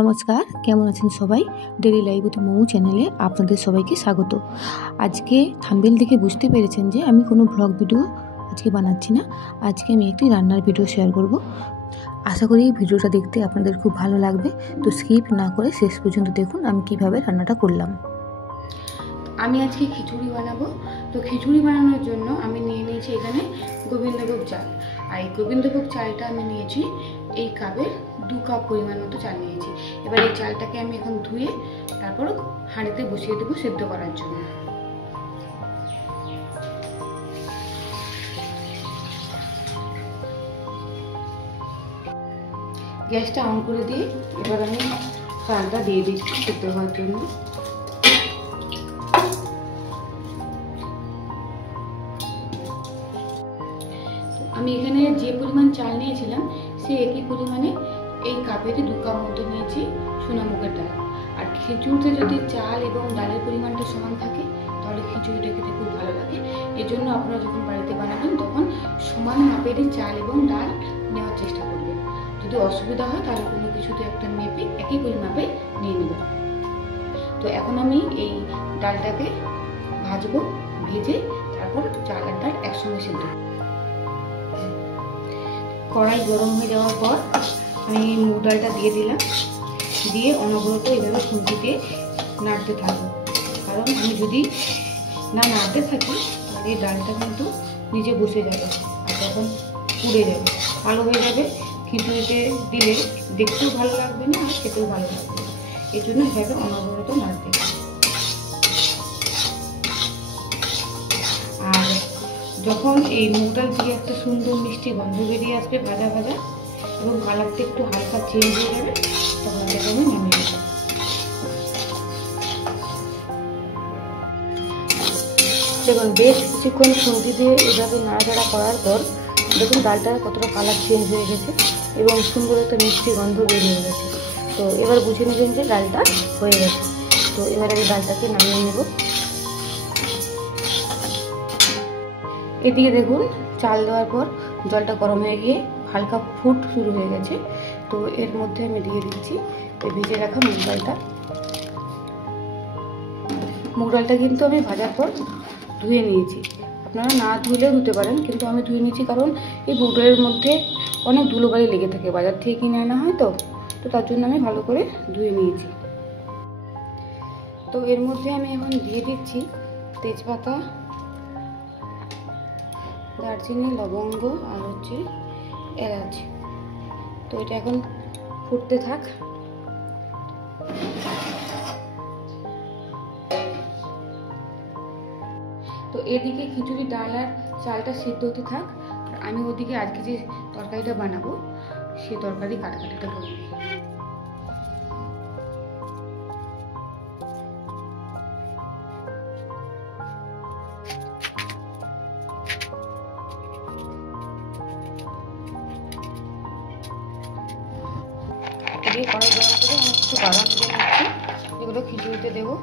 নমস্কার, কেমন আছেন সবাই? ডেলি লাইফ উইথ মৌ চ্যানেলে আপনাদের সবাইকে স্বাগত। আজকে থাম্বনেল দেখে বুঝতে পেরেছেন যে আমি কোনো ব্লগ ভিডিও আজকে বানাচ্ছি না। আজকে আমি একটি রান্নার ভিডিও শেয়ার করব। আশা করি এই ভিডিওটা দেখতে আপনাদের খুব ভালো লাগবে। তো স্কিপ না করে শেষ পর্যন্ত দেখুন আমি কিভাবে রান্নাটা করলাম। আমি আজকে খিচুড়ি বানাবো। তো খিচুড়ি বানানোর জন্য আমি নিয়ে নিয়েছি এখানে গোবিন্দভোগ চাল। আর এই গোবিন্দভোগ চালটা আমি নিয়েছি এই কাপের 2 কাপ পরিমাণ মতো চাল নিয়েছি। এবার এই চালটাকে আমি এখন ধুয়ে তারপর হাঁড়িতে বসিয়ে দেবো সেদ্ধ করার জন্য। গ্যাসটা অন করে দিয়ে এবার আমি চালটা দিয়ে দিচ্ছি সেদ্ধ হওয়ার জন্য। আমি এখানে যে পরিমাণ চাল নিয়েছিলাম সেই একই পরিমাণে এই কাপেরই 2 কাপ মতো নিয়েছি সোনামুগের ডাল। আর খিচুড়িতে যদি চাল এবং ডালের পরিমাণটা সমান থাকে তাহলে খিচুড়িটা খেতে খুব ভালো লাগে। এই জন্য আপনারা যখন বাড়িতে বানাবেন তখন সমান মাপেরই চাল এবং ডাল নেওয়ার চেষ্টা করবেন। যদি অসুবিধা হয় তাহলে কোনো কিছুতে একটা মেপে একই পরিমাপে নিয়ে নেবেন। তো এখন আমি এই ডালটাকে ভাজবো, ভেজে তারপর চাল আর ডাল একসঙ্গে সেদ্ধ। কড়াই গরম হয়ে যাওয়ার পর আমি মুগ ডালটা দিয়ে দিলাম, দিয়ে অনবরত এইভাবে খুন্তি দিয়ে নাড়তে থাকবো। কারণ আমি যদি না নাড়তে থাকি তাহলে এই ডালটা কিন্তু নিচে বসে যাবে আর তখন পুড়ে যাবে, কালো হয়ে যাবে। খিচুড়িতে দিলে দেখতেও ভালো লাগবে না আর খেতেও ভালো লাগবে না। এই জন্য এভাবে অনবরত নাড়তে হবে। আর যখন এই মুগ ডাল থেকে একটা সুন্দর মিষ্টি গন্ধ বেরিয়ে আসবে ভাজা ভাজা এবং কালারটা একটু হালকা চেঞ্জ হয়ে যাবে, তখন এটাকে আমি নামিয়ে নেব। দেখুন বেশ কিছুক্ষণ খুন্তি দিয়ে এভাবে নাড়াচাড়া করার পর দেখুন ডালটা কতটা কালার চেঞ্জ হয়ে গেছে এবং সুন্দর একটা মিষ্টি গন্ধ বেরিয়ে গেছে। তো এবার বুঝে নেবেন যে ডালটা হয়ে গেছে। তো এবার আমি ডালটাকে নামিয়ে নেব। এদিকে দেখুন চাল দেওয়ার পর জলটা গরম হয়ে গিয়ে হালকা ফুট শুরু হয়ে গেছে। তো এর মধ্যে আমি দিয়ে দিচ্ছি এই ভেজে রাখা মুগ ডালটা। মুগ ডালটা কিন্তু আমি ভাজার পর ধুয়ে নিয়েছি। আপনারা না ধুলেও ধুতে পারেন, কিন্তু আমি ধুয়ে নিয়েছি কারণ এই মুগ ডালের মধ্যে অনেক ধুলোবালি লেগে থাকে, বাজার থেকে কিনে আনা হয়। তো তার জন্য আমি ভালো করে ধুয়ে নিয়েছি। তো এর মধ্যে আমি এখন দিয়ে দিচ্ছি তেজপাতা, দারচিনি, লবঙ্গ আর এলাচ। তো এটা এখন ফুটতে থাক। তো এদিকে খিচুড়ি ডাল আর চালটা সিদ্ধ হতে থাক, আর আমি ওদিকে আজকে যে তরকারিটা বানাবো সেই তরকারি কাটাকাটিটা করে নিই। দিয়ে কড়াই গরম করে আমি কিছু বাদাম দিয়ে নিচ্ছি, এগুলো খিচুড়িতে দেবো।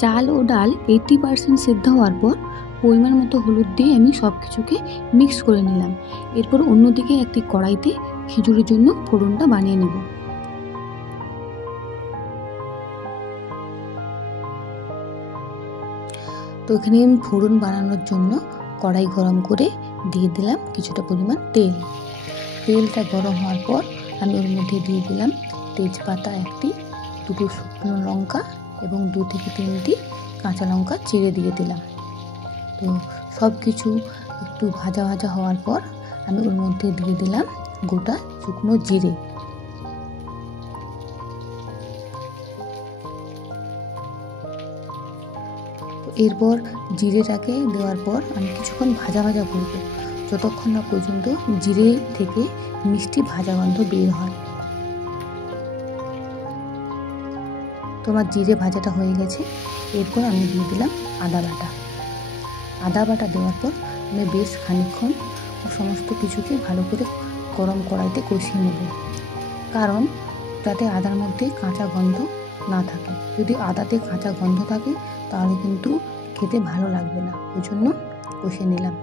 চাল ও ডাল 80% সেদ্ধ হওয়ার পর পরিমাণ মতো হলুদ দিয়ে আমি সব কিছুকে মিক্স করে নিলাম। এরপর অন্যদিকে একটি কড়াইতে খিচুড়ির জন্য ফোড়নটা বানিয়ে নেব। তো এখানে আমি ফোড়ন বানানোর জন্য কড়াই গরম করে দিয়ে দিলাম কিছুটা পরিমাণ তেল। তেলটা গরম হওয়ার পর আমি ওর মধ্যে দিয়ে দিলাম তেজপাতা একটি, 2টো শুকনো লঙ্কা এবং 2 থেকে 3টি কাঁচা লঙ্কা চিড়ে দিয়ে দিলাম। তো সব কিছু একটু ভাজা ভাজা হওয়ার পর আমি ওর মধ্যে দিয়ে দিলাম গোটা শুকনো জিরে। তো এরপর জিরেটাকে দেওয়ার পর আমি কিছুক্ষণ ভাজা ভাজা করব, যতক্ষণ না পর্যন্ত জিরে থেকে মিষ্টি ভাজা গন্ধ বের হয়। তোমার জিরে ভাজাটা হয়ে গেছে। এরপর আমি দিয়ে দিলাম আদা বাটা। আদা বাটা দেওয়ার পর আমি বেশ খানিকক্ষণ সমস্ত কিছুকে ভালো করে গরম কড়াইতে কষিয়ে নেব, কারণ যাতে আদার মধ্যে কাঁচা গন্ধ না থাকে। যদি আদাতে কাঁচা গন্ধ থাকে তাহলে কিন্তু খেতে ভালো লাগবে না, ওই জন্য কষিয়ে নিলাম।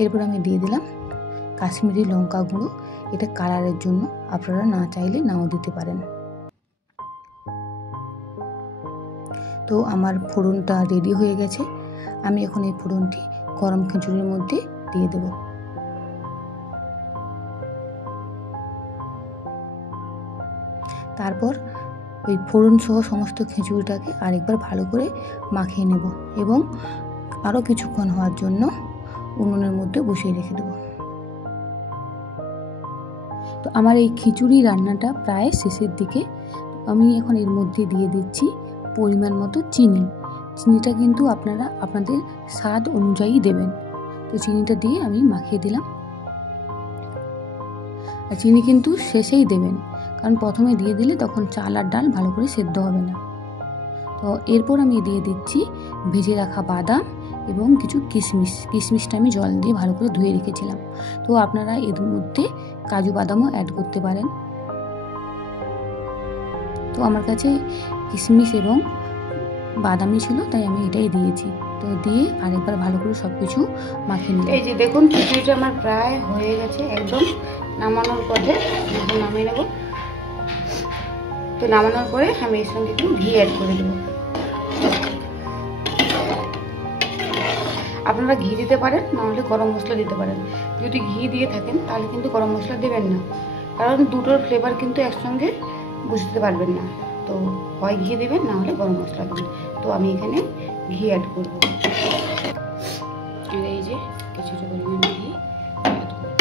এরপর আমি দিয়ে দিলাম কাশ্মীরি লঙ্কা গুঁড়ো, এটা কালারের জন্য, আপনারা না চাইলে নাও দিতে পারেন। তো আমার ফোড়নটা রেডি হয়ে গেছে। আমি এখন এই ফোড়নটি গরম খিচুড়ির মধ্যে দিয়ে দেব। তারপর ওই ফোড়ন সহ সমস্ত খিচুড়িটাকে আরেকবার ভালো করে মাখিয়ে নেব এবং আরও কিছুক্ষণ হওয়ার জন্য উনুনের মধ্যে বসিয়ে রেখে দেব। তো আমার এই খিচুড়ি রান্নাটা প্রায় শেষের দিকে। আমি এখন এর মধ্যে দিয়ে দিচ্ছি পরিমাণ মতো চিনি। চিনিটা কিন্তু আপনারা আপনাদের স্বাদ অনুযায়ী দেবেন। তো চিনিটা দিয়ে আমি মাখিয়ে দিলাম। আর চিনি কিন্তু শেষেই দেবেন, কারণ প্রথমে দিয়ে দিলে তখন চাল আর ডাল ভালো করে সেদ্ধ হবে না। তো এরপর আমি দিয়ে দিচ্ছি ভেজে রাখা বাদাম এবং কিছু কিশমিশ। কিশমিশটা আমি জল দিয়ে ভালো করে ধুয়ে রেখেছিলাম। তো আপনারা এর মধ্যে কাজু বাদামও অ্যাড করতে পারেন। তো আমার কাছে কিশমিশ এবং বাদামই ছিল, তাই আমি এটাই দিয়েছি। তো দিয়ে আরেকবার ভালো করে সব কিছু মাখিয়ে নিলাম। এই যে দেখুন খিচুড়িটা আমার প্রায় হয়ে গেছে, একদম নামানোর পথে। এখন নামিয়ে নেব। তো নামানোর পরে আমি এর সঙ্গে একটু ঘি অ্যাড করে দেবো। আপনারা ঘি দিতে পারেন, নাহলে গরম মশলা দিতে পারেন। যদি ঘি দিয়ে থাকেন তাহলে কিন্তু গরম মশলা দেবেন না, কারণ দুটোর ফ্লেভার কিন্তু একসঙ্গে বুঝতে পারবেন না। তো হয় ঘি দেবেন, না হলে গরম মশলা দেবেন। তো আমি এখানে ঘি অ্যাড করব। আর এই যে কিছুটা পরিমাণ ঘি অ্যাড করব।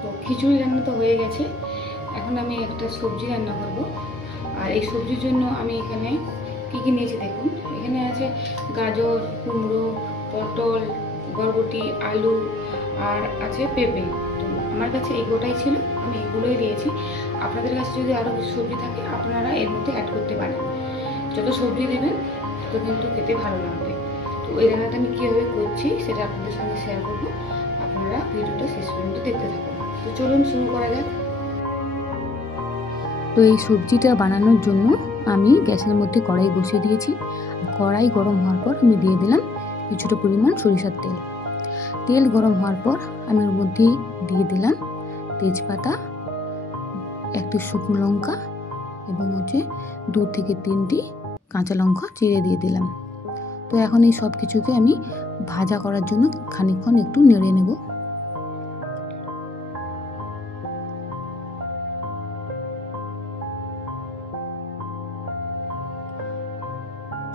তো খিচুড়ি রান্না তো হয়ে গেছে। এখন আমি একটা সবজি রান্না করব। আর এই সবজির জন্য আমি এখানে কী কী নিয়েছি দেখুন। এখানে আছে গাজর, কুমড়ো, পটল, বরবটি, আলু আর আছে পেঁপে। তো আমার কাছে এই গোটাই ছিল, আমি এগুলোই দিয়েছি। আপনাদের কাছে যদি আরও কিছু সবজি থাকে আপনারা এর মধ্যে অ্যাড করতে পারেন। যত সবজি দেবেন তত কিন্তু খেতে ভালো লাগবে। তো এই রান্নাটা আমি কীভাবে করছি সেটা আপনাদের সঙ্গে শেয়ার করবো। আপনারা ভিডিওটা শেষ পর্যন্ত দেখতে থাকুন। তো চলুন শুরু করা যাক। তো এই সবজিটা বানানোর জন্য আমি গ্যাসের মধ্যে কড়াই বসিয়ে দিয়েছি। কড়াই গরম হওয়ার পর আমি দিয়ে দিলাম কিছুটা পরিমাণ সরিষার তেল। তেল গরম হওয়ার পর আমি ওর মধ্যে দিয়ে দিলাম তেজপাতা, একটি শুকনো লঙ্কা এবং 2 থেকে 3টি কাঁচা লঙ্কা চিড়ে দিয়ে দিলাম। তো এখন এই সব কিছুকে আমি ভাজা করার জন্য খানিকক্ষণ একটু নেড়ে নেব।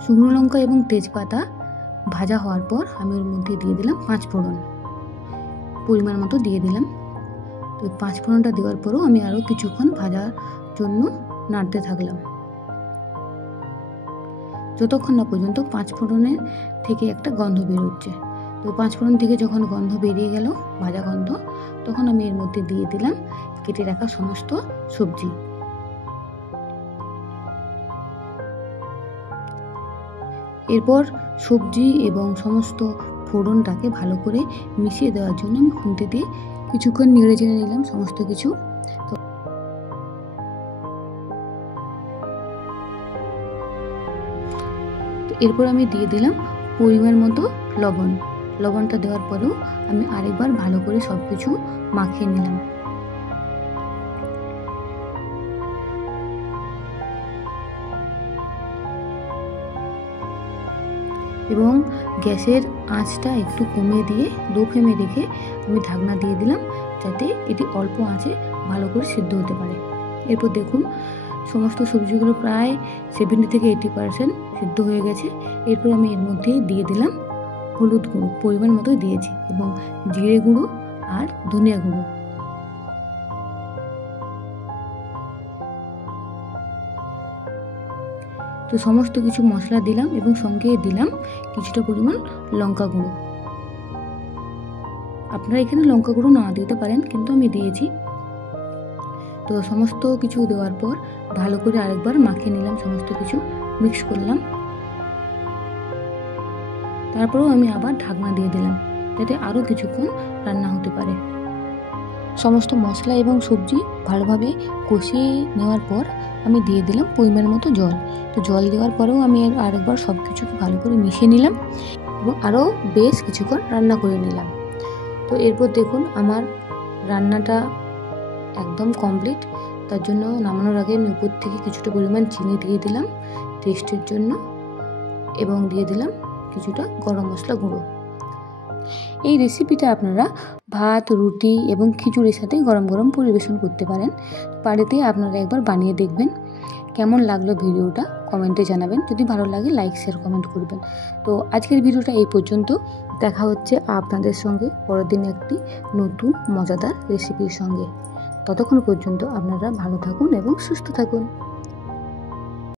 শুকনো লঙ্কা এবং তেজপাতা ভাজা হওয়ার পর আমি ওর মধ্যে দিয়ে দিলাম 5 ফোড়ন, পরিমাণ মতো দিয়ে দিলাম। তো 5 ফোড়নটা দেওয়ার পরও আমি আরও কিছুক্ষণ ভাজার জন্য নাড়তে থাকলাম, যতক্ষণ না পর্যন্ত 5 ফোড়নের থেকে একটা গন্ধ বেরোচ্ছে। তো 5 ফোড়ন থেকে যখন গন্ধ বেরিয়ে গেল, ভাজা গন্ধ, তখন আমি এর মধ্যে দিয়ে দিলাম কেটে রাখা সমস্ত সবজি। এরপর সবজি এবং সমস্ত ফোড়নটাকে ভালো করে মিশিয়ে দেওয়ার জন্য আমি খুন্তি দিয়ে কিছুক্ষণ নেড়ে চেড়ে নিলাম সমস্ত কিছু। তো এরপর আমি দিয়ে দিলাম পরিমাণ মতো লবণ। লবণটা দেওয়ার পরেও আমি আরেকবার ভালো করে সব কিছু মাখিয়ে নিলাম। এবং গ্যাসের আঁচটা একটু কমিয়ে দিয়ে লো ফ্লেমে রেখে আমি ঢাকনা দিয়ে দিলাম, যাতে এটি অল্প আঁচে ভালো করে সিদ্ধ হতে পারে। এরপর দেখুন সমস্ত সবজিগুলো প্রায় 70 থেকে 80% সিদ্ধ হয়ে গেছে। এরপর আমি এর মধ্যে দিয়ে দিলাম হলুদ গুঁড়ো, পরিমাণ মতোই দিয়েছি, এবং জিরে গুঁড়ো আর ধনিয়া গুঁড়ো। তো সমস্ত কিছু মশলা দিলাম এবং সঙ্গে দিলাম কিছুটা পরিমাণ লঙ্কা গুঁড়ো। আপনারা এখানে লঙ্কা গুঁড়ো না দিতে পারেন, কিন্তু আমি দিয়েছি। তো সমস্ত কিছু দেওয়ার পর ভালো করে আরেকবার মাখিয়ে নিলাম, সমস্ত কিছু মিক্স করলাম। তারপরেও আমি আবার ঢাকনা দিয়ে দিলাম, যাতে আরও কিছুক্ষণ রান্না হতে পারে। সমস্ত মশলা এবং সবজি ভালোভাবে কষিয়ে নেওয়ার পর আমি দিয়ে দিলাম পরিমাণ মতো জল। তো জল দেওয়ার পরেও আমি আরেকবার সব কিছুকে ভালো করে মিশিয়ে নিলাম এবং আরও বেশ কিছুক্ষণ রান্না করে নিলাম। তো এরপর দেখুন আমার রান্নাটা একদম কমপ্লিট। তার জন্য নামানোর আগে আমি উপর থেকে কিছুটা পরিমাণ চিনি দিয়ে দিলাম টেস্টের জন্য এবং দিয়ে দিলাম কিছুটা গরম মশলা গুঁড়ো। এই রেসিপিটা আপনারা ভাত, রুটি এবং খিচুড়ির সাথে গরম গরম পরিবেশন করতে পারেন। বাড়িতে আপনারা একবার বানিয়ে দেখবেন। কেমন লাগলো ভিডিওটা কমেন্টে জানাবেন। যদি ভালো লাগে লাইক, শেয়ার, কমেন্ট করবেন। তো আজকের ভিডিওটা এই পর্যন্ত। দেখা হচ্ছে আপনাদের সঙ্গে পরের দিন একটি নতুন মজাদার রেসিপির সঙ্গে। ততক্ষণ পর্যন্ত আপনারা ভালো থাকুন এবং সুস্থ থাকুন।